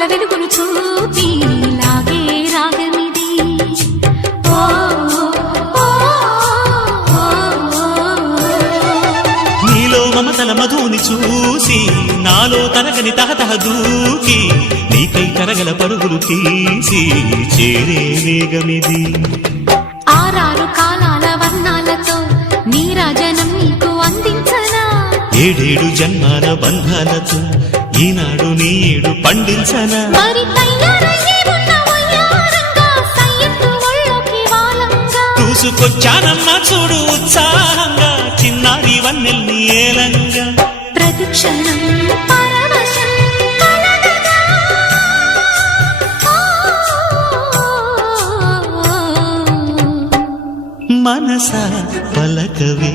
తలపుల వెలుగును చూపి లాగే రాగమిది. నీలో మమతల మధుని చూసి నాలో తరగని తహతహ దూకి నీకై తరగల పరుగులు తీసి చేరే వేగమిది. ఆరారు కాలాల వర్ణాలతో నీరాజనం నీకు అందించనా, ఏడేడు జన్మాల బంధాలతో ఈనాడు నీడు పండించనా. మరి తయారయ్యే ఉన్న వయ్యారంగా సయ్యత్తు ఒళ్ళోకి వాలంగా చూసుకొచ్చానమ్మా చూడు ఉత్సాహంగా చిన్నారి వన్నెల్ని ఏలంగా. ప్రతిక్షణం పరవశం కలగగా మనసా పలకవే